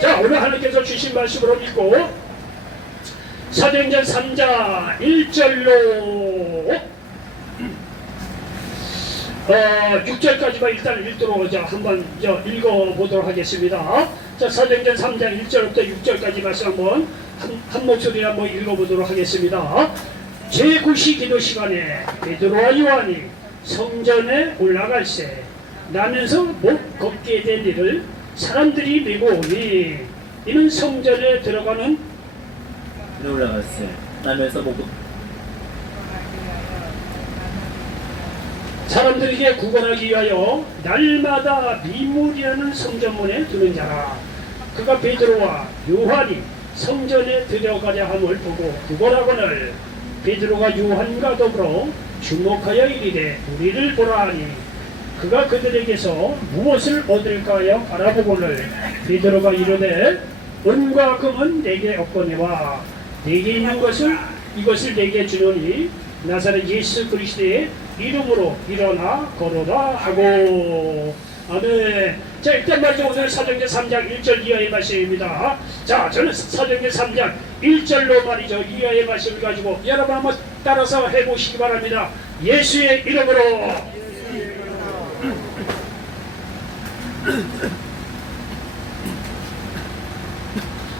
자, 오늘 하나님께서 주신 말씀으로 믿고 사도행전 3장 1절로 6절까지만 일단 읽도록 한번 읽어보도록 하겠습니다. 자, 사도행전 3장 1절부터 6절까지 말씀 한 목소리로 한번 읽어보도록 하겠습니다. 제9시 기도 시간에 베드로와 요한이 성전에 올라갈새 나면서 못 걷게 된 일을 사람들이 메고 오니 이는 성전에 들어가는 올라갔어요. 나면서 못 사람들에게 구걸하기 위하여 날마다 미물이라는 성전문에 두는 자라. 그가 베드로와 요한이 성전에 들어가려 함을 보고 구걸하거늘 베드로가 요한과 더불어 주목하여 이르되 우리를 보라 하니 그가 그들에게서 무엇을 얻을까 하여 바라보거늘 베드로가 이르되 은과 금은 내게 없거니와 내게 있는 이것을 내게 주노니 나사렛 예수 그리스도의 이름으로 일어나 걸어라 하고. 아멘. 자, 일단 말이죠. 오늘 사도행전 3장 1절 이하의 말씀입니다. 자, 저는 사도행전 3장 1절로 말이죠. 이하의 말씀을 가지고 여러분 한번 따라서 해보시기 바랍니다. 예수의 이름으로.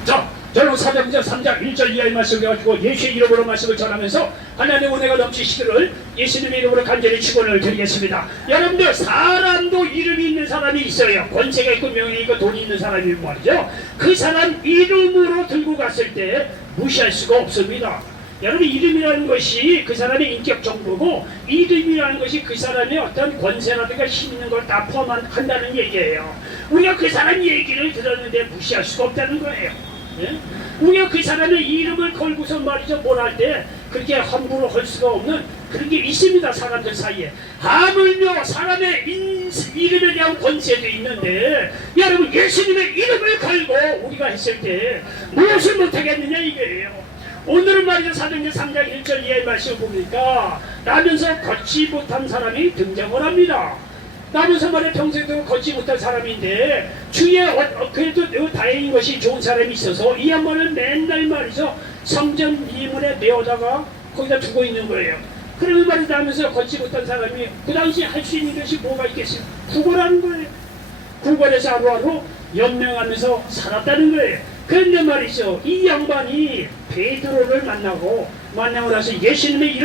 자, 저는 사도행전 3장 1절 이하의 말씀을 가지고 예수의 이름으로 말씀을 전하면서 하나님의 은혜가 넘치시기를 예수님의 이름으로 간절히 축원을 드리겠습니다. 여러분들, 사람도 이름이 있는 사람이 있어요. 권세가 있고 명예 있고 돈이 있는 사람이 말이죠. 그 사람 이름으로 들고 갔을 때 무시할 수가 없습니다. 여러분, 이름이라는 것이 그 사람의 인격 정보고 이름이라는 것이 그 사람의 어떤 권세라든가 힘 있는 걸 다 포함한다는 얘기예요. 우리가 그 사람 얘기를 들었는데 무시할 수가 없다는 거예요. 예? 우리가 그 사람의 이름을 걸고서 말이죠, 뭘 할 때 그렇게 함부로 할 수가 없는 그런 게 있습니다. 사람들 사이에. 하물며 사람의 이름에 대한 권세도 있는데 여러분, 예수님의 이름을 걸고 우리가 했을 때 무엇을 못하겠느냐 이거예요. 오늘은 말이죠, 사도행전 3장 1절 이하의 말씀을 보니까 나면서 걷지 못한 사람이 등장을 합니다. 나면서 말이야 평생도 걷지 못한 사람인데 주위에 그래도 다행인 것이 좋은 사람이 있어서 이 양반은 맨날 말이죠, 성전 이문에 메어다가 거기다 두고 있는 거예요. 그러면 말이죠, 나면서 걷지 못한 사람이 그 당시 할 수 있는 것이 뭐가 있겠어요? 구걸하는 거예요. 구걸해서 하루하루 연명하면서 살았다는 거예요. 그런데 말이죠, 이 양반이 베드로를 만나고 나서 예수님이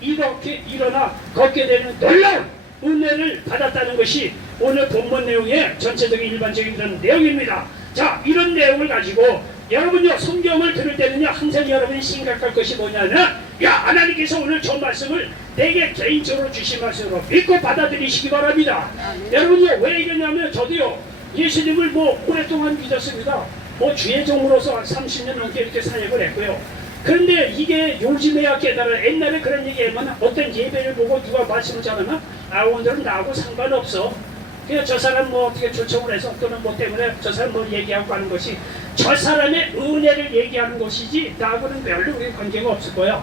이렇게 일어나 걷게 되는 놀라운 은혜를 받았다는 것이 오늘 본문 내용의 전체적인 일반적인 그런 내용입니다. 자, 이런 내용을 가지고 여러분요, 성경을 들을 때는요, 항상 여러분이 생각할 것이 뭐냐면, 야, 하나님께서 오늘 저 말씀을 내게 개인적으로 주신 말씀으로 믿고 받아들이시기 바랍니다. 여러분요, 왜 이러냐면 저도요, 예수님을 오랫동안 믿었습니다. 주의 종으로서 30년 넘게 이렇게 사역을 했고요. 그런데 이게 요즘에야 깨달아. 옛날에 그런 얘기하면 어떤 예배를 보고 누가 말씀을 전하면 오늘은 나하고 상관없어. 그냥 저 사람 어떻게 초청을 해서 또는 때문에 저 사람 얘기하고 하는 것이 저 사람의 은혜를 얘기하는 것이지 나하고는 별로 우리 관계가 없을 거야.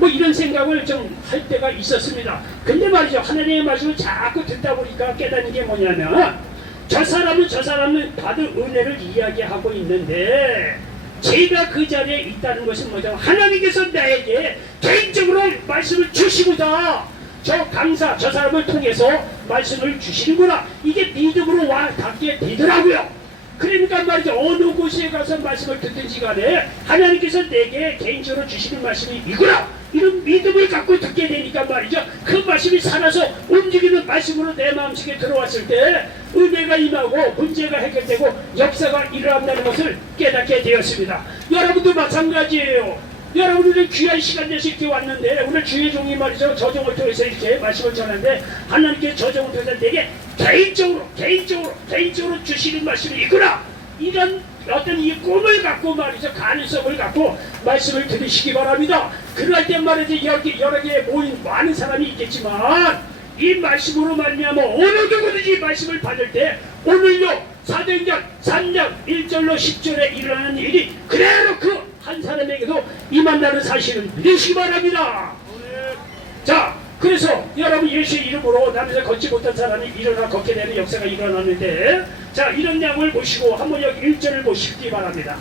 이런 생각을 좀 할 때가 있었습니다. 근데 말이죠, 하나님의 말씀을 자꾸 듣다 보니까 깨닫는 게 뭐냐면 저 사람은 받은 은혜를 이야기하고 있는데 제가 그 자리에 있다는 것은 뭐죠? 하나님께서 나에게 개인적으로 말씀을 주시고자 저 강사, 저 사람을 통해서 말씀을 주시는구나. 이게 믿음으로 닿게 되더라고요. 그러니까 말이죠, 어느 곳에 가서 말씀을 듣든지 간에 하나님께서 내게 개인적으로 주시는 말씀이 이구나, 이런 믿음을 갖고 듣게 되니까 말이죠, 그 말씀이 살아서 움직이는 말씀으로 내 마음속에 들어왔을 때 은혜가 임하고 문제가 해결되고 역사가 일어난다는 것을 깨닫게 되었습니다. 여러분도 마찬가지예요. 여러분들은 귀한 시간 내서 이렇게 왔는데 오늘 주의 종이 말이죠, 저종을 통해서 이렇게 말씀을 전하는데 하나님께 저종을 통해서 내게 개인적으로 주시는 말씀이 있구나, 이런 어떤 이 꿈을 갖고 말이죠, 가능성을 갖고 말씀을 들으시기 바랍니다. 그럴 때 말이죠, 여러 개 모인 많은 사람이 있겠지만 이 말씀으로 말미암아 어느 누구든지 말씀을 받을 때 오늘요, 사도행전 3장 1절로 10절에 일어나는 일이 그대로 그 한 사람에게도 임한다는 사실을 믿으시기 바랍니다. 자, 그래서 여러분 예수의 이름으로 나면서 걷지 못한 사람이 일어나 걷게 되는 역사가 일어났는데 자, 이런 내용을 보시고 한번 여기 1절을 보시기 바랍니다.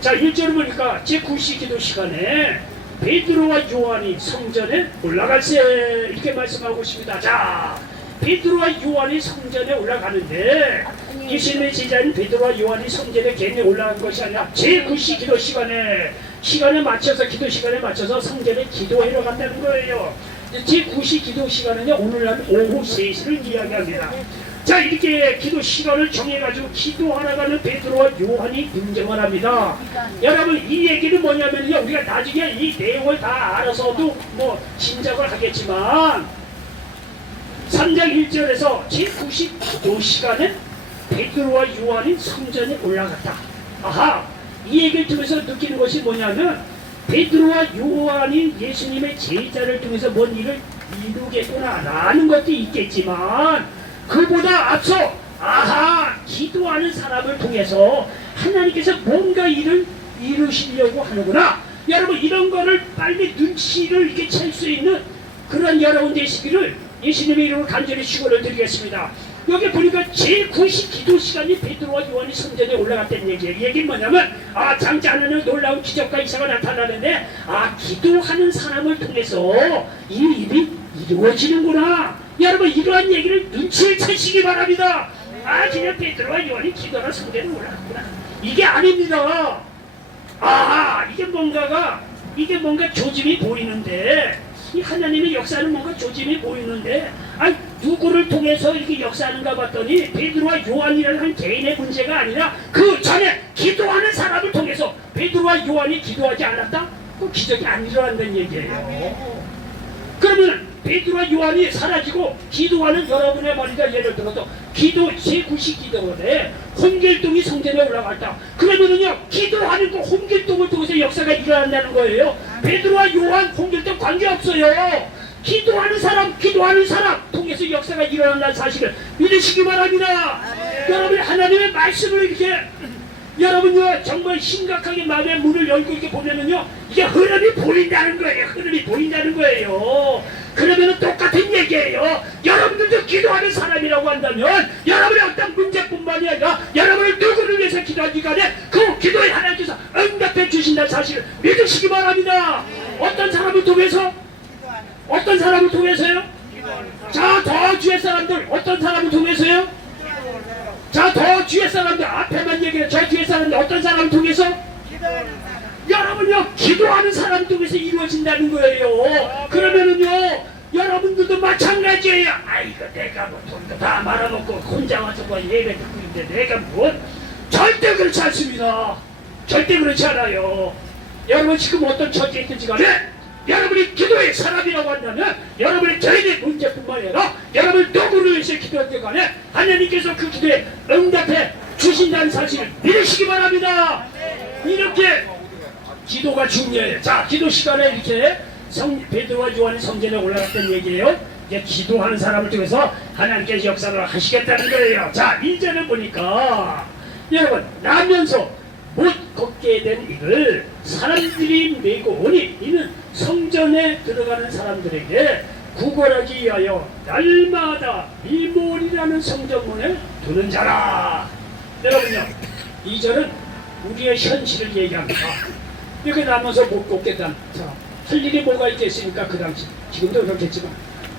자, 1절을 보니까 제9시 기도 시간에 베드로와 요한이 성전에 올라갈세 이렇게 말씀하고 있습니다. 자, 베드로와 요한이 성전에 올라가는데 예수님의 제자인 베드로와 요한이 성전에 괜히 올라간 것이 아니라 제9시 기도 시간에 맞춰서 기도 시간에 맞춰서 성전에 기도하러 간다는 거예요. 제9시 기도 시간은요, 오늘날 오후 3시를 이야기합니다. 자, 이렇게 기도 시간을 정해가지고 기도하러 가는 베드로와 요한이 등장을 합니다. 여러분, 이 얘기는 뭐냐면요, 우리가 나중에 이 내용을 다 알아서도 뭐 짐작을 하겠지만 3장 1절에서 제9시 기도 시간에 베드로와 요한이 성전에 올라갔다. 아하, 이 얘기를 통해서 느끼는 것이 뭐냐면 베드로와 요한이 예수님의 제자를 통해서 뭔 일을 이루겠구나 라는 것도 있겠지만 그보다 앞서 아하, 기도하는 사람을 통해서 하나님께서 뭔가 일을 이루시려고 하는구나. 여러분, 이런 거를 빨리 눈치를 이렇게 챌 수 있는 그런 여러분 되시기를 예수님의 이름으로 간절히 축원을 드리겠습니다. 여기 보니까 제9시 기도 시간이 베드로와 요한이 성전에 올라갔다는 얘기예요. 이 얘기는 뭐냐면 장차 하나는 놀라운 기적과 이사가 나타나는데 기도하는 사람을 통해서 이 일이 이루어지는구나. 여러분, 이러한 얘기를 눈치를 채시기 바랍니다. 그냥 베드로와 요한이 기도하러 성전에 올라갔구나. 이게 아닙니다. 이게 뭔가 조짐이 보이는데, 이 하나님의 역사는 뭔가 조짐이 보이는데, 누구를 통해서 이렇게 역사하는가 봤더니 베드로와 요한이라는 한 개인의 문제가 아니라 그 전에 기도하는 사람을 통해서 베드로와 요한이 기도하지 않았다? 그 기적이 안 일어난다는 얘기예요. 그러면 베드로와 요한이 사라지고 기도하는 여러분의 말이다. 예를 들어서 기도 제9시 기도원에 홍길동이 성전에 올라갔다. 그러면은요, 기도하는 그 홍길동을 통해서 역사가 일어난다는 거예요. 베드로와 요한, 홍길동 관계없어요. 기도하는 사람 통해서 역사가 일어난다는 사실을 믿으시기 바랍니다. 여러분, 하나님의 말씀을 이렇게 여러분요, 정말 심각하게 마음의 문을 열고 이렇게 보면은요, 이게 흐름이 보인다는 거예요. 그러면은 똑같은 얘기예요. 여러분들도 기도하는 사람이라고 한다면 여러분의 어떤 문제뿐만이 아니라 여러분을 누구를 위해서 기도하기 간에 그 기도에 하나님께서 응답해 주신다는 사실을 믿으시기 바랍니다. 어떤 사람을 통해서요? 자, 더 주의 사람들 어떤 사람을 통해서요? 자, 더 주의 사람들 앞에만 얘기해. 저 주의 사람들 어떤 사람을 통해서? 여러분요, 기도하는 사람 통해서 이루어진다는 거예요. 그러면은요, 여러분들도 마찬가지예요. 이거 내가 뭐 돈도 다 말아먹고 혼자 와서 뭐 예배 듣고 있는데 내가 뭐 절대 그렇지 않습니다. 절대 그렇지 않아요. 여러분 지금 어떤 처지에 있든지 간에 여러분이 기도의 사람이라고 한다면 여러분의 개인의 문제뿐만 아니라 여러분 누구를 위해서 기도할 때 간에 하나님께서 그 기도에 응답해 주신다는 사실을 믿으시기 바랍니다. 이렇게 기도가 중요해요. 자, 기도 시간에 이렇게 베드로와 요한이 성전에 올라갔던 얘기예요. 이제 기도하는 사람을 통해서 하나님께서 역사를 하시겠다는 거예요. 자, 이제는 보니까 여러분, 나면서 못 걷게 된 이를 사람들이 메고 오니 이는 성전에 들어가는 사람들에게 구걸하기 위하여 날마다 미몰이라는 성전문에 두는 자라. 여러분요, 이 절은 우리의 현실을 얘기합니다. 이렇게 나면서 못 걷겠다는 사람, 할 일이 뭐가 있겠습니까? 그 당시, 지금도 그렇겠지만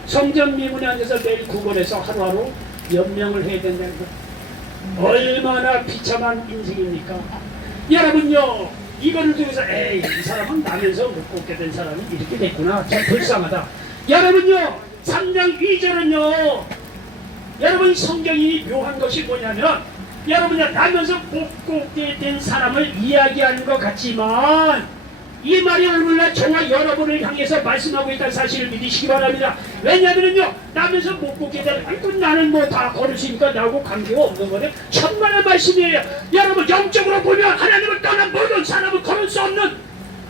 성전 미문에 앉아서 매일 구걸해서 하루하루 연명을 해야 된다는 것, 얼마나 비참한 인생입니까? 여러분요, 이거를 통해서 이 사람은 나면서 못 걷게 된 사람이 이렇게 됐구나, 참 불쌍하다. 여러분요, 3장 2절은요, 여러분 성경이 묘한 것이 뭐냐면 여러분이 나면서 못 걷게 된 사람을 이야기하는 것 같지만 이 말이 오늘날 저와 여러분을 향해서 말씀하고 있다는 사실을 믿으시기 바랍니다. 왜냐하면요, 나면서 못 걷게 되는, 나는 뭐 다 걸을 수 있으니까 나하고 관계가 없는 거네. 천만의 말씀이에요. 여러분, 영적으로 보면 하나님을 떠난 모든 사람은 걸을 수 없는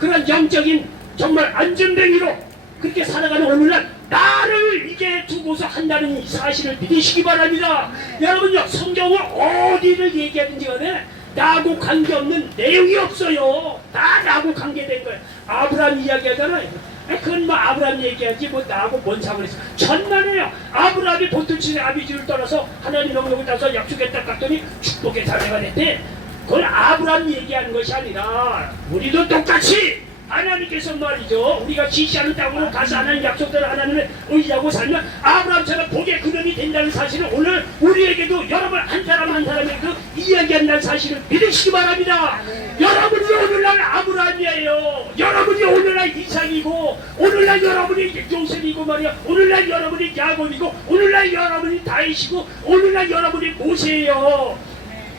그런 영적인 정말 안전뱅이로 그렇게 살아가는 오늘날 나를 이제 두고서 한다는 이 사실을 믿으시기 바랍니다. 여러분요, 성경을 어디를 얘기하든지 간에 나하고 관계없는 내용이 없어요. 다 나하고 관계된 거예요. 아브라함 이야기하잖아요. 그건 뭐 아브라함 얘기하지 뭐 나하고 뭔 상관이 있어. 천만에요. 아브라함이 본토치의 아비지를 떠나서 하나님 영역을 따서 약속의 땅 갔더니 축복의 자녀가 됐대. 그건 아브라함 얘기하는 것이 아니라 우리도 똑같이 하나님께서 말이죠. 우리가 지시하는 땅으로 가서 하나님 약속대로 하나님을 의지하고 살면 아브라함처럼 복의 근원이 된다는 사실을 오늘 우리에게도 여러분 한 사람 한 사람에게도 이야기한다는 사실을 믿으시기 바랍니다. 여러분이 오늘날 아브라함이에요. 여러분이 오늘날 이삭이고 오늘날 여러분이 요셉이고 말이야. 오늘날 여러분이 야곱이고 오늘날 여러분이 다윗이고 오늘날 여러분이 모세예요.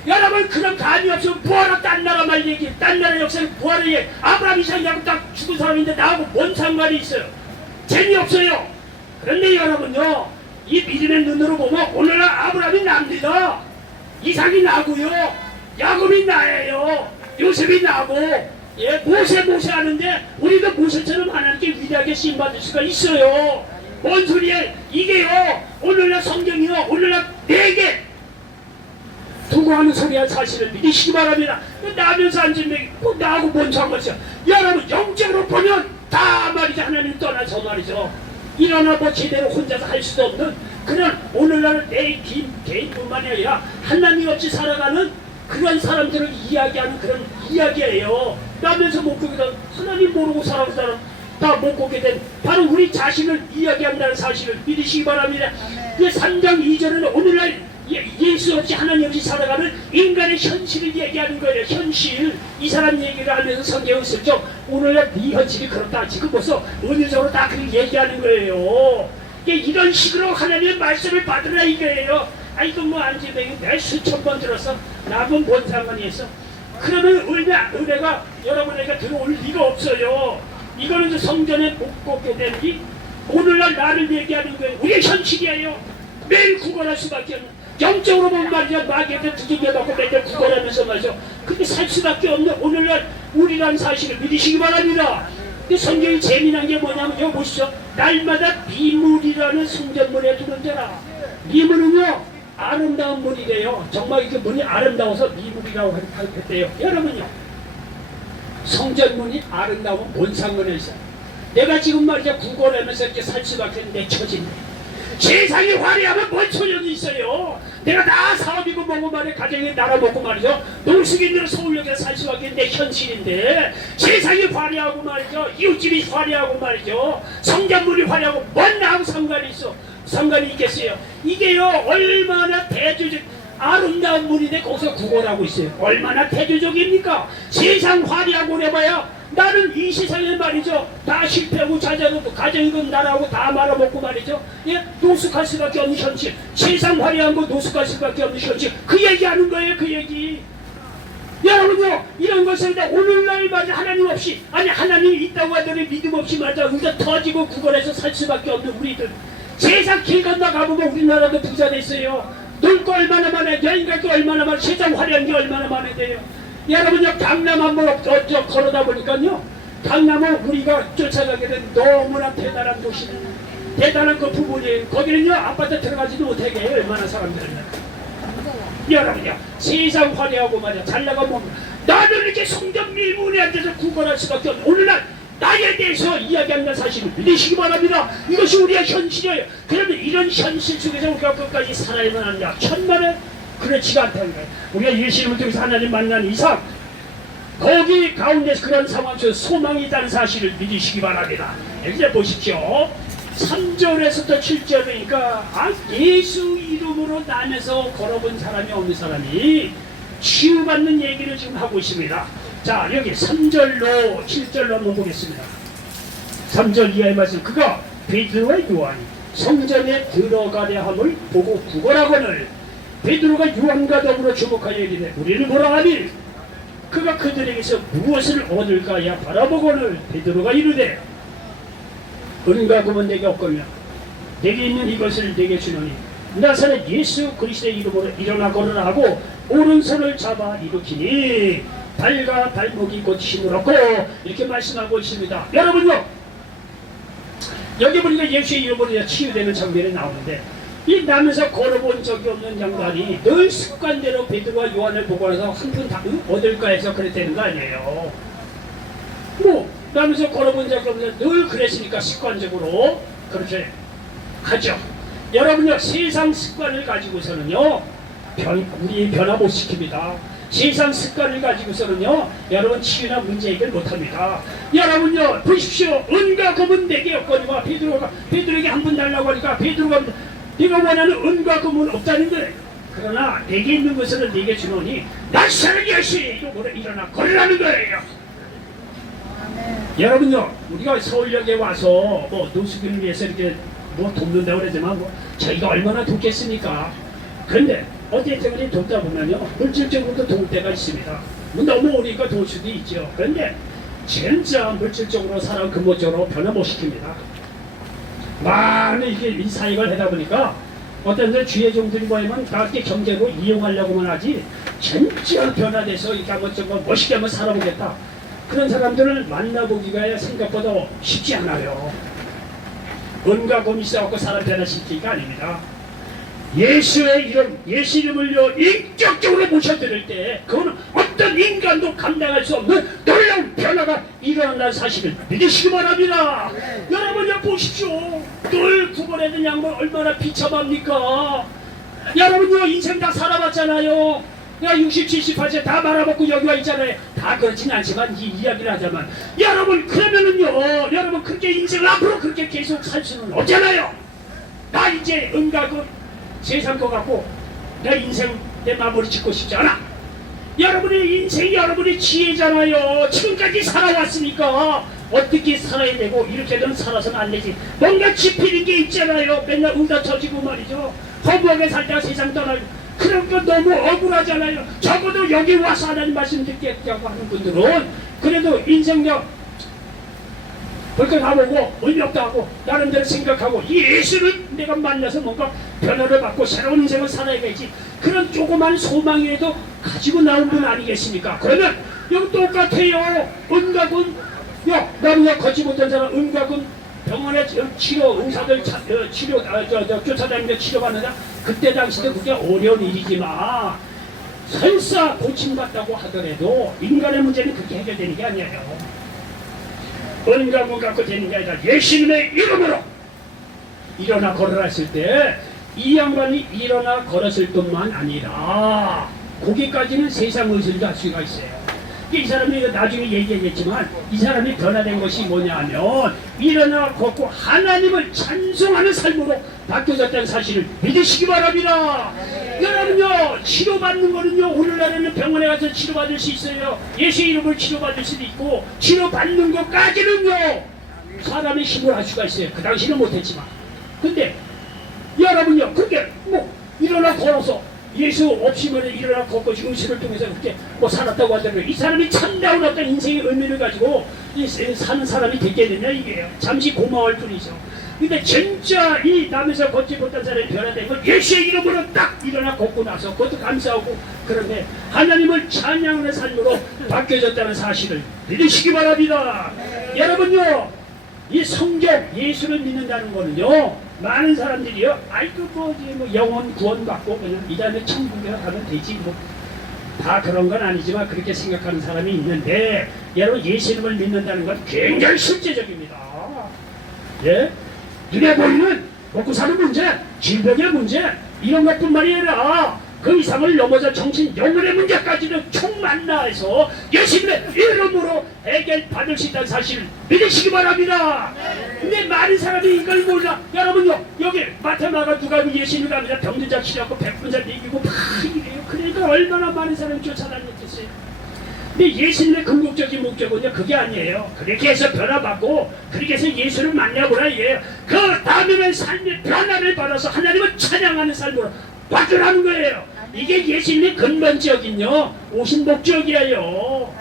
여러분 그런 감이 없으면 뭐하러 딴 나라 말 얘기, 딴 나라 역사를 뭐하러 얘기. 아브라함 이삭 야곱 딱 죽은 사람인데 나하고 뭔 상관이 있어요. 재미없어요. 그런데 여러분요, 이 믿음의 눈으로 보면 오늘날 아브라함이 납니다. 이삭이 나고요, 야곱이 나예요, 요셉이 나고, 예, 모세 하는데 우리도 모세처럼 하나님께 위대하게 쓰임받을 수가 있어요. 뭔 소리야 이게요. 오늘날 성경이요, 오늘날 내게 두고 하는 소리야. 사실을 믿으시기 바랍니다. 나면서 앉으면 나하고 뭔 상관이야. 여러분 영적으로 보면 다 말이죠. 하나님 떠나서 말이죠. 일어나 뭐 제대로 혼자서 할 수도 없는 그런 오늘날 내 개인뿐만이 아니라 하나님 없이 살아가는 그런 사람들을 이야기하는 그런 이야기예요. 나면서 못 보게 된 하나님 모르고 살아가는 사람 다 못 보게 된 바로 우리 자신을 이야기한다는 사실을 믿으시기 바랍니다. 3장 2절은 오늘날 예수 없이 하나님 없이 살아가는 인간의 현실을 얘기하는 거예요. 현실. 이 사람 얘기를 하면서 성경을 쓰죠. 오늘날 네 현실이 그렇다. 지금 벌써 은유적으로 다 그렇게 얘기하는 거예요. 이런 식으로 하나님의 말씀을 받으라 이거예요. 이거 뭐 안지배기 내가 수천 번 들었어. 나하고는 뭔 상관이 있어. 그러면 은혜가 여러분에게 들어올 리가 없어요. 이거는 이제 성전에 못 꽂게 된 이 오늘날 나를 얘기하는 거예요. 우리의 현실이에요. 매일 구걸할 수밖에 없는. 영적으로 보면 말이야. 마귀한테 두들겨 맞고 매일 구걸하면서 말이죠. 그렇게 살 수밖에 없는 오늘날 우리라는 사실을 믿으시기 바랍니다. 근데 성경이 재미난 게 뭐냐면 여기 보시죠. 날마다 미물이라는 성전문에 들어오더라. 미물은요 아름다운 문이래요. 정말 이렇게 문이 아름다워서 미물이라고 했대요. 여러분요, 성전문이 아름다우면 뭔 상관이 있어요? 내가 지금 말이야 구걸하면서 이렇게 살 수밖에 없는 내 처지인데 세상이 화려하면 뭔 소용이 있어요? 내가 다 사업이고 뭐고 말이야 가정에 나라 먹고 말이죠. 농수민으로 서울역에서 살 수밖에 없는 내 현실인데 세상이 화려하고 말이죠. 이웃집이 화려하고 말이죠. 성전문이 화려하고 뭔 나하고 상관이 있어? 상관이 있겠어요? 이게요 얼마나 대조적 아름다운 문인데 거기서 구걸하고 있어요. 얼마나 대조적입니까? 세상 화려하고 그래봐야 나는 이 세상에 말이죠 다 실패하고 자자하고 가정이고 나라하고 다 말아먹고 말이죠. 예, 노숙할 수밖에 없는 현실. 세상 화려한 거 노숙할 수밖에 없는 현실. 그 얘기하는 거예요. 그 얘기. 여러분요 이런 것을 오늘날 말이죠 하나님 없이 아니 하나님이 있다고 하더니 믿음 없이 말이죠 우리가 터지고 구걸해서 살 수밖에 없는 우리들. 세상 길 건너 가보면 우리나라도 부자 됐어요. 놀 거 얼마나 많아요. 여행 갈 거 얼마나 많아요. 세상 화려한 게 얼마나 많아야 돼요. 여러분요 강남 한번 걸어다 보니까요 강남은 우리가 쫓아가게 된 너무나 대단한 도시, 대단한 그 부분이에요. 거기는요 아파트 들어가지도 못하게 해요. 얼마나 사람들은요. 여러분요 세상 화려하고 말이야 잘나가면 나는 이렇게 성전 밀문에 앉아서 구걸할 수밖에 없는 오늘날 나에 대해서 이야기한다는 사실을 믿으시기 바랍니다. 이것이 우리의 현실이에요. 그러면 이런 현실 속에서 우리가 끝까지 살아야만 한다. 천만에 그렇지가 않다는 거예요. 우리가 예수님을 통해서 하나님 만난 이상 거기 가운데서 그런 상황 속에 소망이 있다는 사실을 믿으시기 바랍니다. 이제 보십시오. 3절에서부터 7절이니까 예수 이름으로 나면서 걸어본 사람이 없는 사람이 치유받는 얘기를 지금 하고 있습니다. 자 여기 3절로 7절로 한번 보겠습니다. 3절 이하의 말씀. 그가 베드로와 요한이 성전에 들어가려 함을 보고 구걸하거늘 베드로가 요한과 더불어 주목하여 이르되 우리는 뭐라 하니 그가 그들에게서 무엇을 얻을까야 바라보거늘 베드로가 이르되 은과 금은 내게 없거니와 내게 있는 이것을 내게 주노니 나사렛 예수 그리스도의 이름으로 일어나 걸으라 하고 오른손을 잡아 일으키니 발과 발목이 곧 힘을 얻고 이렇게 말씀하고 있습니다. 여러분요 여기 보니까 예수의 이름으로 치유되는 장면이 나오는데 이 나면서 걸어본 적이 없는 양반이 늘 습관대로 베드로와 요한을 보고 나서 한 푼 다 얻을까 해서 그랬다는 거 아니에요. 뭐 나면서 걸어본 적이 없는데 늘 그랬으니까 습관적으로 그렇게 하죠. 여러분요, 세상 습관을 가지고서는요, 우리 변화 못 시킵니다. 세상 습관을 가지고서는요, 여러분 치유나 문제 해결 못합니다. 여러분요, 보십시오. 은과 금은 내게 없거니와 베드로에게 한 분 달라고 하니까 베드로가 네가 원하는 은과 금은 없다는 거예요. 그러나 내게 있는 것을 네게 주노니 나사렛 예수의 이름으로 일어나 걸으라는 거예요. 여러분요, 우리가 서울역에 와서 뭐 노숙인을 위해서 이렇게 뭐 돕는다고 그러지만 뭐 저희가 얼마나 돕겠습니까? 그런데 어디에 때문에 돕다 보면요, 물질적으로도 도울 때가 있습니다. 뭐 너무 오니까 도울 수도 있죠. 그런데 진짜 물질적으로 사람 근본적으로 변화 못 시킵니다. 많은 이게 이 사역을 하다 보니까 어떤 데 주의 종들이 뭐냐면 다 이렇게 경제로 이용하려고만 하지 진짜 변화돼서 이렇게 한번 좀 멋있게 한번 살아보겠다. 그런 사람들을 만나보기가 생각보다 쉽지 않아요. 은과 금이 있어갖고 사람 변화시키기가 아닙니다. 예수의 이름, 예수 이름을요 인격적으로 모셔드릴 때 그거는 어떤 인간도 감당할 수 없는 놀라운 변화가 일어난다는 사실을 믿으시기 바랍니다. 여러분요, 보십시오. 늘 구걸해야 양말 얼마나 비참합니까? 여러분요, 인생 다 살아봤잖아요. 야, 60, 70, 80 다 말아먹고 여기 와 있잖아요. 다 그렇진 않지만 이 이야기를 하자면 여러분, 그러면은요, 여러분 그렇게 인생을 앞으로 그렇게 계속 살 수는 없잖아요. 나 이제 은과 그 세상 거 갖고 내 인생 내 마무리 짓고 싶지 않아. 여러분의 인생이 여러분의 지혜잖아요. 지금까지 살아왔으니까 어떻게 살아야 되고 이렇게는 살아서는 안 되지. 뭔가 지피는 게 있잖아요. 맨날 응다 터지고 말이죠. 허무하게 살다가 세상 떠나고 그런 거 너무 억울하잖아요. 적어도 여기 와서 하나님 말씀 듣겠다고 하는 분들은 그래도 인생력 그렇게 가보고 의미없다 하고 나름대로 생각하고 이 예수를 내가 만나서 뭔가 변화를 받고 새로운 인생을 살아야겠지. 그런 조그만 소망이라도 가지고 나온 분 아니겠습니까? 그러면 여기 똑같아요. 은과금, 야, 나는 걷지 못한 사람 은과금 병원에 치료 의사들 치료 쫓아다니면서 치료받는다. 그때 당시도 그게 어려운 일이지만 설사 고침받다고 하더라도 인간의 문제는 그렇게 해결되는 게 아니에요. 은과 금 갖고 되는 게 아니라 예수님의 이름으로 일어나 걸으라 했을 때 이 양반이 일어나 걸었을 뿐만 아니라 거기까지는 세상 의술도 할 수가 있어요. 이 사람이 나중에 얘기하겠지만 이 사람이 변화된 것이 뭐냐면 일어나 걷고 하나님을 찬송하는 삶으로 바뀌어졌다는 사실을 믿으시기 바랍니다. 여러분요, 치료받는 거는요, 오늘날에는 병원에 가서 치료받을 수 있어요. 예수의 이름으로 치료받을 수도 있고 치료받는 것까지는요 사람의 힘을 할 수가 있어요. 그 당시는 못했지만. 근데 여러분요, 그게 뭐 일어나 걸어서 예수 없이면 일어나 걷고 의식을 통해서 그렇게 뭐 살았다고 하더라도 이 사람이 참다운 어떤 인생의 의미를 가지고 사는 사람이 됐겠느냐 이게요. 잠시 고마울 뿐이죠. 근데 진짜 이 남에서 걷지 못한 사람이 변화된 건 예수의 이름으로 딱 일어나 걷고 나서 그것도 감사하고 그런데 하나님을 찬양하는 삶으로 바뀌어졌다는 사실을 믿으시기 바랍니다. 여러분요, 이 성경 예수를 믿는다는 거는요 많은 사람들이요 아이고 뭐 영혼 구원 받고 그냥 이 다음에 천국에 가면 되지 뭐 다 그런 건 아니지만 그렇게 생각하는 사람이 있는데 여러분 예수님을 믿는다는 건 굉장히 실제적입니다. 예? 눈에 보이는 먹고 사는 문제, 질병의 문제 이런 것뿐만이 아니라 그 이상을 넘어서 정신 영혼의 문제까지는 총만나해서 예수님의 이름으로 해결받을 수 있다는 사실을 믿으시기 바랍니다. 근데 많은 사람이 이걸 몰라. 여러분요, 여기 마테마가 누가 예수님을 갑니다. 병든 자 치료하고 백분 자 이기고 막 이래요. 그러니까 얼마나 많은 사람이 쫓아다녔겠어요. 근데 예수님의 궁극적인 목적은요 그게 아니에요. 그렇게 해서 변화받고 그렇게 해서 예수를 만나보라 이게요. 그 다음에는 삶의 변화를 받아서 하나님을 찬양하는 삶으로 바꾸라는 거예요. 이게 예수님의 근본적인요 오신 목적이에요.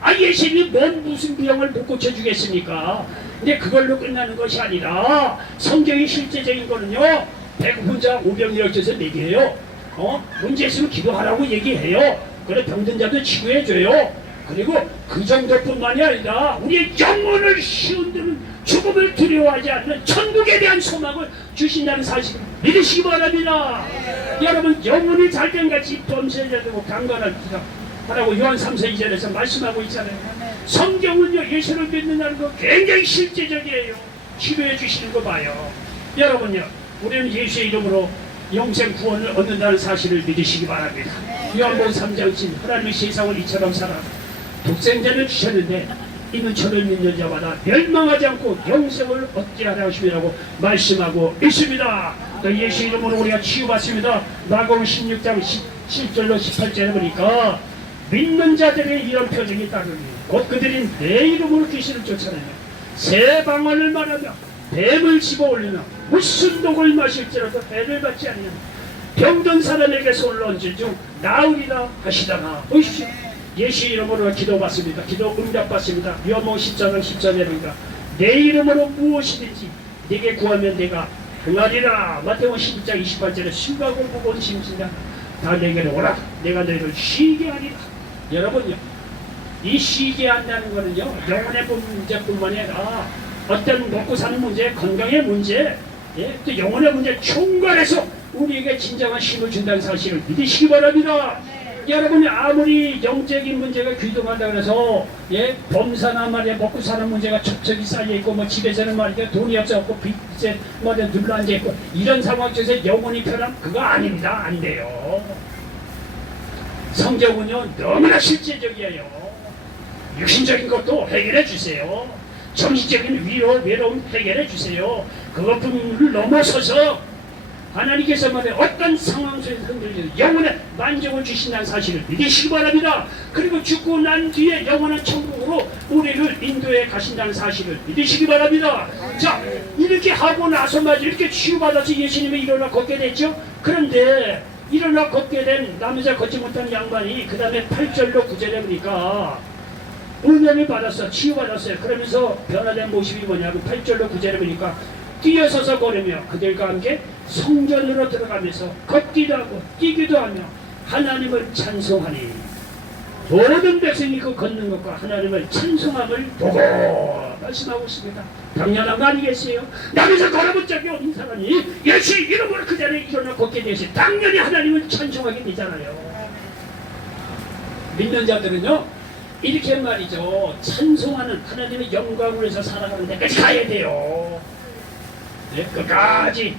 아, 예수님이 뭔 무슨 병을 못 고쳐주겠습니까? 근데 그걸로 끝나는 것이 아니라 성경의 실제적인 거는요 배고픈 자 오병이어서 얘기해요. 문제 있으면 기도하라고 얘기해요. 그래 병든 자도 치유해줘요. 그리고 그 정도뿐만이 아니라 우리의 영혼을 씌운드는 죽음을 두려워하지 않는 천국에 대한 소망을 주신다는 사실을 믿으시기 바랍니다. 여러분 영혼이 잘된같이 범죄자되고 강건할 기가 하라고 요한 3서 2절에서 말씀하고 있잖아요. 성경은요, 예수를 믿는다는 거 굉장히 실제적이에요. 치료해 주시는 거 봐요. 여러분요, 우리는 예수의 이름으로 영생 구원을 얻는다는 사실을 믿으시기 바랍니다. 요한복음 3장 10, 하나님이 세상을 이처럼 사랑 독생자를 주셨는데 이는 저를 믿는 자마다 멸망하지 않고 영생을 얻게 하려 하심이라고 말씀하고 있습니다. 예수 이름으로 우리가 치유받습니다. 마가복음 16장 17절로 18절에 보니까 믿는 자들의 이런 표정이 따르니 곧 그들이 내 이름으로 귀신을 쫓아내며 새 방언을 말하며 뱀을 집어올리며 무슨 독을 마실지라도 해를 받지 아니하며 병든 사람에게 손을 얹은 중 나으리라 하시다가 보십시오. 예수 이름으로 기도받습니다. 기도 응답받습니다. 요한복음 10장 10절에 보니까 내 이름으로 무엇이든지 네게 구하면 내가 응하리라. 마태복음 12장 28절에 심각을 보고 온 심신다 다 내게로 오라. 내가 너희를 쉬게 하리라. 여러분요, 이 쉬게 한다는 것은요, 영혼의 문제뿐만이 아니라 어떤 먹고 사는 문제, 건강의 문제, 또 영혼의 문제 총괄해서 우리에게 진정한 힘을 준다는 사실을 믿으시기 바랍니다. 여러분이 아무리 영적인 문제가 귀동한다 그래서 범사나 말이야 먹고 사는 문제가 척척이 쌓여있고 뭐 집에서는 말이야 돈이 없어갖고 빚에 말이야 눌러 앉아있고 이런 상황 속에서 영혼이 편함 그거 아닙니다. 안 돼요. 성경은요 너무나 실제적이에요. 육신적인 것도 해결해 주세요. 정신적인 위로 외로움 해결해 주세요. 그것뿐을 넘어서서 하나님께서 말해 어떤 상황 속에서 흔들리는 영혼의 만족을 주신다는 사실을 믿으시기 바랍니다. 그리고 죽고 난 뒤에 영원한 천국으로 우리를 인도해 가신다는 사실을 믿으시기 바랍니다. 자, 이렇게 하고 나서마저 이렇게 치유받아서 예수님이 일어나 걷게 됐죠. 그런데 일어나 걷게 된 남자 걷지 못한 양반이 그 다음에 8절로 9절에 보니까 은혜를 받았어. 치유받았어요. 그러면서 변화된 모습이 뭐냐면 8절로 9절에 보니까 뛰어서서 걸으며 그들과 함께 성전으로 들어가면서 걷기도 하고 뛰기도 하며 하나님을 찬송하니 모든 백성이 그 걷는 것과 하나님을 찬송함을 보고 말씀하고 있습니다. 당연한 거 아니겠어요? 남에서 걸어본 적이 없는 사람이 예수의 이름으로 그 자리에 일어나 걷게 되시 당연히 하나님을 찬송하게 되잖아요. 믿는 자들은요 이렇게 말이죠. 찬송하는 하나님의 영광을 위해서 살아가는 데까지 가야 돼요. 끝까지.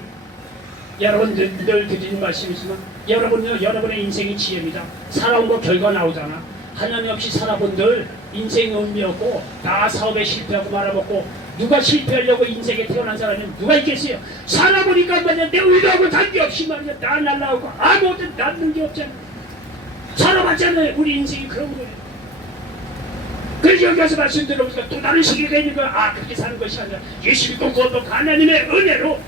여러분 늘 드리는 말씀이지만 여러분요 여러분의 인생이 지혜입니다. 살아온 거 결과 나오잖아. 하나님 없이 살아본들 인생이 의미없고 다 사업에 실패하고 말아먹고 누가 실패하려고 인생에 태어난 사람이 누가 있겠어요? 살아보니까 말이야 내 의도하고 관계없이 말이야 다 날라오고 아무것도 남는 게 없잖아. 살아봤잖아요. 우리 인생이 그런 거예요. 그래서 여기 와서 말씀 들어보니까 또 다른 시기가 있는 거야. 아 그렇게 사는 것이 아니라 예수 믿고 구원받고 하나님의 은혜로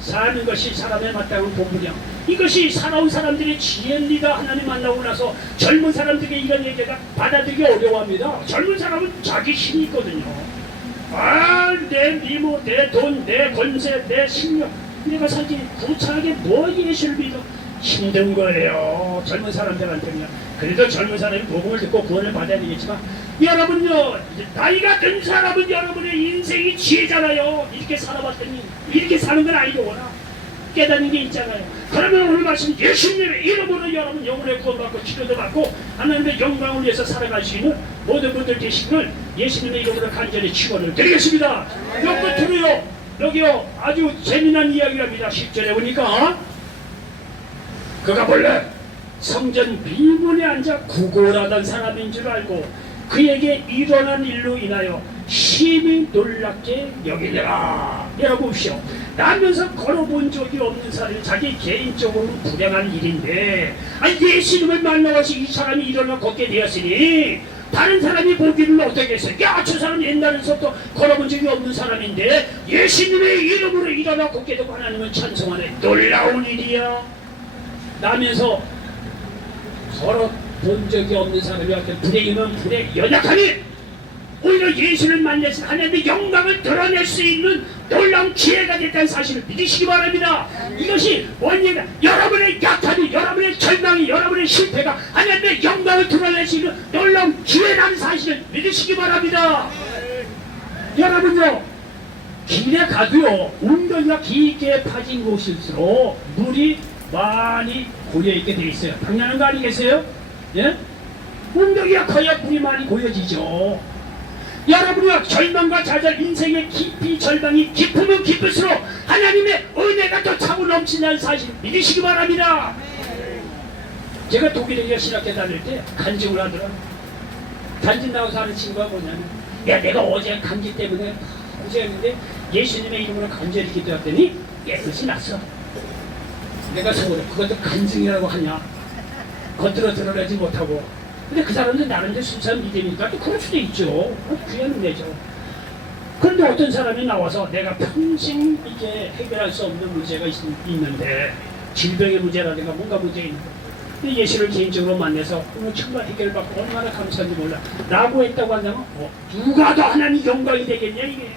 사는 것이 사람의 마땅한 본분이야. 이것이 살아온 사람들의 지혜입니다. 하나님 만나고 나서 젊은 사람들에게 이런 얘기가 받아들이기 어려워합니다. 젊은 사람은 자기 힘이 있거든요. 아, 내 미모, 내 돈, 내 권세, 내 실력 내가 사실 구차하게 뭐 예수를 믿어 힘든 거예요. 젊은 사람들한테는요. 그래도 젊은 사람이 복음을 듣고 구원을 받아야 되겠지만 여러분요 나이가 든 사람은 여러분의 인생이 지혜잖아요. 이렇게 살아봤더니 이렇게 사는 건 아니고 워낙 깨닫는 게 있잖아요. 그러면 오늘 말씀 예수님의 이름으로 여러분 영혼의 구원받고 치료도 받고 하나님의 영광을 위해서 살아갈 수 있는 모든 분들 계시기를 예수님의 이름으로 간절히 축원을 드리겠습니다. 몇 끝으로요 여기요 아주 재미난 이야기랍니다. 10절에 보니까 그가 본래 성전 미문에 앉아 구걸하던 사람인 줄 알고 그에게 일어난 일로 인하여 심히 놀랍게 여기더라. 여러분 보십시오. 나면서 걸어본 적이 없는 사람이 자기 개인적으로는 불행한 일인데 예수님을 만나서 이 사람이 일어나 걷게 되었으니 다른 사람이 보기를 어떻게 했어요? 야, 저 사람 옛날에서부터 걸어본 적이 없는 사람인데 예수님의 이름으로 일어나 걷게 되고 하나님을 찬송하네. 놀라운 일이야. 나면서 걸어본 적이 없는 사람이 어떤 불행이면 불행, 연약하니 오히려 예수를 만나서 하나님의 영광을 드러낼 수 있는 놀라운 기회가 됐다는 사실을 믿으시기 바랍니다. 이것이 원인가 여러분의 약함이, 여러분의 절망이, 여러분의 실패가 하나님의 영광을 드러낼 수 있는 놀라운 기회라는 사실을 믿으시기 바랍니다. 여러분요 길에 가도요 웅덩이가 깊게 파진 곳일수록 물이 많이 고여있게 돼 있어요. 당연한 거 아니겠어요? 예? 웅덩이가 커야 물이 많이 고여지죠. 여러분이요, 절망과 좌절, 인생의 깊이 절망이 깊으면 깊을수록 하나님의 은혜가 더 차고 넘친다는 사실 믿으시기 바랍니다. 제가 독일에 신학교 다닐 때 간증을 하더라. 간증 나와서 하는 친구가 뭐냐면, 야, 내가 어제 감기 때문에 고생했는데 예수님의 이름으로 간절히 기도했더니 예수이 났어. 내가 속으로 그것도 간증이라고 하냐, 겉으로 드러내지 못하고. 근데 그 사람들 나름대로 순수한 믿음이니까 또 그럴 수도 있죠. 그냥 내죠. 그런데 어떤 사람이 나와서 내가 평생 이게 해결할 수 없는 문제가 있는데, 질병의 문제라든가 뭔가 문제가 있는데, 예수를 개인적으로 만나서 오늘 정말 해결받고 얼마나 감사한지 몰라 라고 했다고 한다면, 누가 더 하나님 영광이 되겠냐 이게.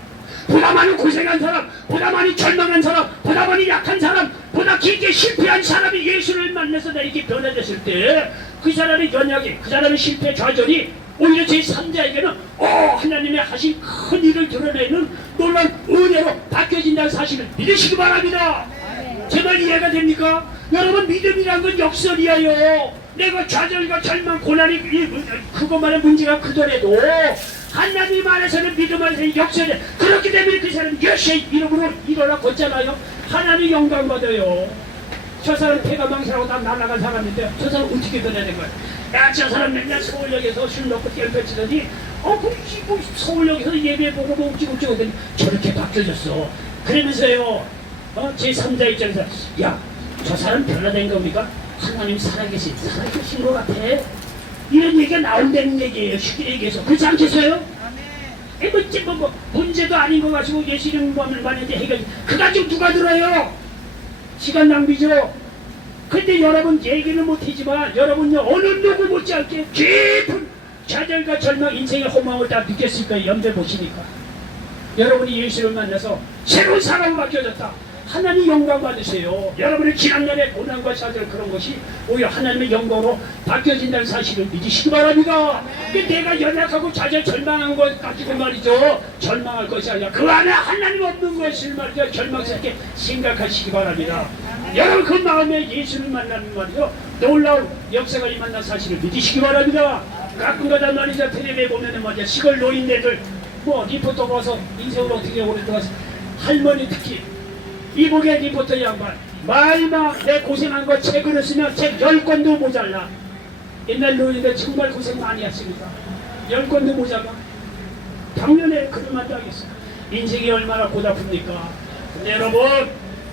보다 많이 고생한 사람, 보다 많이 절망한 사람, 보다 많이 약한 사람, 보다 길게 실패한 사람이 예수를 만나서 나에게 변화됐을 때 그 사람의 연약이, 그 사람의 실패 좌절이 오히려 제3자에게는 하나님의 하신 큰 일을 드러내는 놀라운 은혜로 바뀌어진다는 사실을 믿으시기 바랍니다. 제 말 이해가 됩니까? 여러분, 믿음이란 건 역설이에요. 내가 좌절과 절망, 고난이 그것만의 문제가 크더라도 하나님 안에서는 믿음 안에서 역설이. 그렇기 때문에 그 사람이 예수의 이름으로 일어나 걷잖아요. 하나님 영광 받아요. 저 사람 폐가망신하고 다 날아간 사람인데 저 사람 어떻게 변해야 거야? 야, 저 사람 맨날 서울역에서 술 먹고 떼어치더니 서울역에서 예배 보고 뭐 웃기고 하더니 저렇게 바뀌어졌어. 그러면서요, 제3자 입장에서, 야, 저 사람 변화된 겁니까? 하나님 살아계신 것 같아. 이런 얘기가 나온다는 얘기예요. 쉽게 얘기해서. 그렇지 않겠어요? 뭐 문제도 아닌 거 가지고 예수님 만약에 해결, 그 가지고 누가 들어요? 시간 낭비죠. 근데 여러분 얘기는 못하지만 여러분요, 어느 누구 못지않게 깊은 좌절과 절망, 인생의 허망을 다 느꼈을 거예요. 염두에 보시니까. 여러분이 예수를 만나서 새로운 사람으로 바뀌어졌다. 하나님 영광 받으세요. 여러분의 지난날의 고난과 좌절, 그런 것이 오히려 하나님의 영광으로 바뀌어진다는 사실을 믿으시기 바랍니다. 내가 연약하고 좌절, 절망한 것 가지고 말이죠, 절망할 것이 아니라 그 안에 하나님 없는 것을 말이죠, 절망스럽게 생각하시기 바랍니다. 여러분, 그 마음에 예수를 만나는 말이죠, 놀라운 역사가 임한다는 사실을 믿으시기 바랍니다. 가끔가다 말이죠, 텔레비에 보면은 말이죠, 시골 노인네들 리포터 가서 인생을 어떻게 오래 들어가서 할머니 특히 이북의 리포터 양반, 마지막 내 고생한 거 책으로 쓰면 책 10권도 모자라. 옛날 노인들 정말 고생 많이 했습니다. 10권도 모자라. 당연히 그럴만 하겠어요. 인생이 얼마나 고달픕니까? 근데 여러분,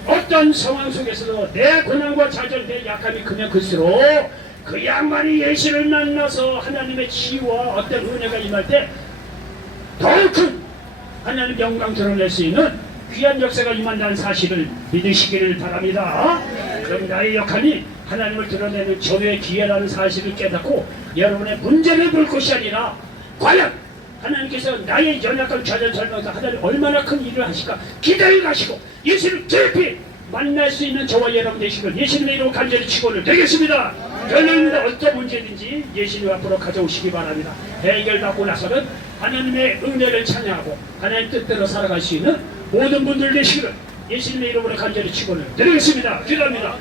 어떤 상황 속에서도 내 고난과 좌절, 내 약함이 크면 클수록 그 양반이 예수를 만나서 하나님의 치유와 어떤 은혜가 임할 때 더욱 큰 하나님 영광 드러낼 수 있는 귀한 역사가 임한다는 사실을 믿으시기를 바랍니다. 그럼 나의 역할이 하나님을 드러내는 저의 기회라는 사실을 깨닫고 여러분의 문제를 볼 것이 아니라 과연 하나님께서 나의 연약한 좌절 절망에서 하나님 얼마나 큰 일을 하실까 기대해 가시고 예수를 깊이 만날 수 있는 저와 여러분 되시길 예수님의 이름으로 간절히 축원을 드리겠습니다. 여러분의 어떤 문제든지 예수님 앞으로 가져오시기 바랍니다. 해결받고 나서는 하나님의 은혜를 찬양하고 하나님 뜻대로 살아갈 수 있는 모든 분들 되시기를 예수님의 이름으로 간절히 축원을 드리겠습니다. 기도합니다.